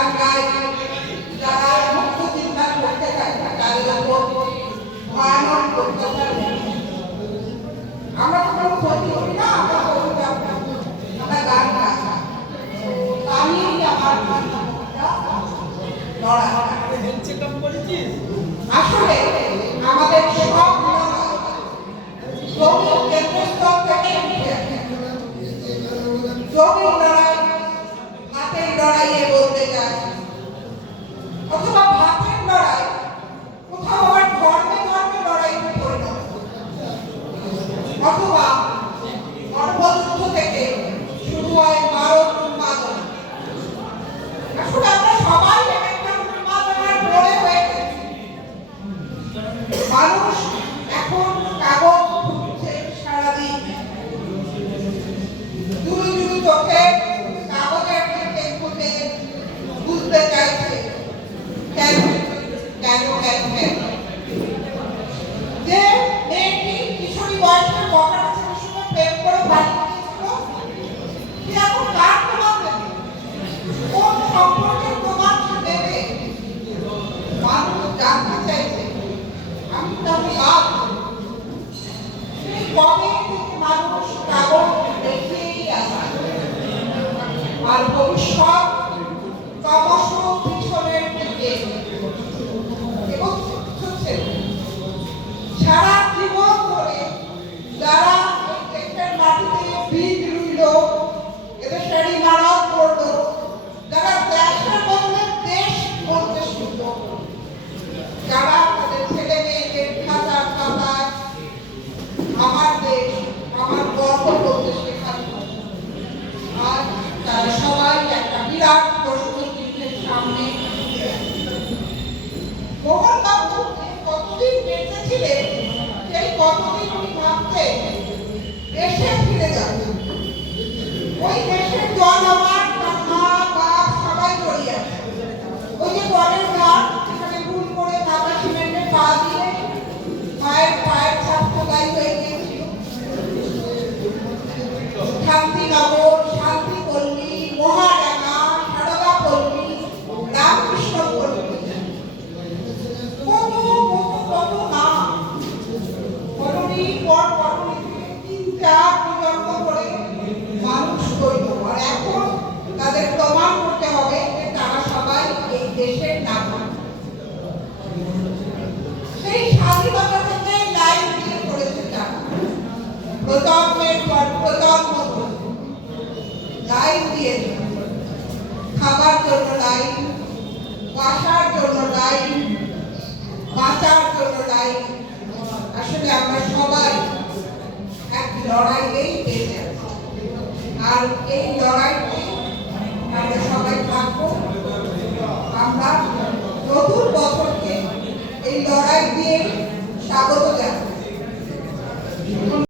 গান গায়, যারা মুক্ত চিন্তা করতে চায় তাদের উপর ভয়ানক অত্যাচার। আমরা কোনো ক্ষতি করি না, আমরা কবিতা, আমরা গান গাই, তা নিয়েই আমার লড়াই। আসলে আমাদের সব জমির কেন্দ্রস্থল থেকে জমির লড়াই, হাতের লড়াইয়ে বলতে চাই, অথবা ভাতের লড়াই কোথাও আবার ধর্মে ধর্মে লড়াই পরিণত, অথবা গর্ভযুদ্ধ থেকে শুরু হয় মারণ উন্মাদনা। আসলে আমরা সবাই একটা উন্মাদনার পরে হয়ে গেছি। মানুষ এখন কাগজ খুঁজছে সারাদিন, দুই দুই চোখে কাগজের দিকে খুঁজে বুঝতে চাইছে কেন কেন কেন কেন। যে মেয়েটি কিশোরী বয়সে বকার ছেলের সঙ্গে প্রেম করে বাড়ি গিয়েছিল, সে এখন কার প্রমাণ দেবে? কোন সম্পর্কের প্রমাণ সে দেবে? মানুষ জানতে চাইছে আমি তাকে বাদ। সেই কবে থেকে মানুষ কাগজ দেখিয়েই আসে, আর ভবিষ্যৎ ক্রমশ পিছনের দিকে এগোচ্ছে। সারা জীবন ধরে যারা এই দেশের মাটিতে বীজ রুইল, এদেশের ইমারত করল, যারা দেশের বদলে দেশ করতে শিখল, যারা তাদের ছেলে মেয়েদের খাতার খাতায় আমার দেশ আমার গর্ব করতে শেখালো, আর তারা সবাই একটা বিরাট প্রশ্নচিহ্নের সামনে। মোহনবাবু কতদিন বেঁচে ছিলেন, সেই কতদিন উনি ভাবতেন দেশে ফিরে যাবে। ওই দেশের জল আমার মা বাপ সবাই জড়িয়ে আছে। ওই যে পরের গান, এখানে ভুল করে কাদা সিমেন্টে পা দিয়ে মায়ের পায়ের ছাপ খোদাই হয়ে গিয়েছিল। শান্তিনগর, শান্তিপল্লী, মহাডাঙ্গা, সারদা পল্লী, রামকৃষ্ণ পল্লী, কত কত কত নাম। কলোনির পর কলোনিতে ৩-৪ প্রজন্ম করে মানুষ তৈরি। আর এখন তাদের প্রমাণ করতে হবে যে তারা সবাই এই দেশের নাগরিক। সেই স্বাধীনতা থেকে লাইন দিয়ে পড়েছে তারা, প্রজন্মের পর প্রজন্ম লাইন দিয়েছে। খাবার জন্য লাইন, বাসার জন্য লাইন, বাঁচার জন্য লাইন। আসলে আমরা সবাই এক লড়াইয়েই বেঁচে আছি, আর এই লড়াইতে আমরা সবাই থাকবো। আমরা নতুন বছরকে এই লড়াই দিয়ে স্বাগত জানাই।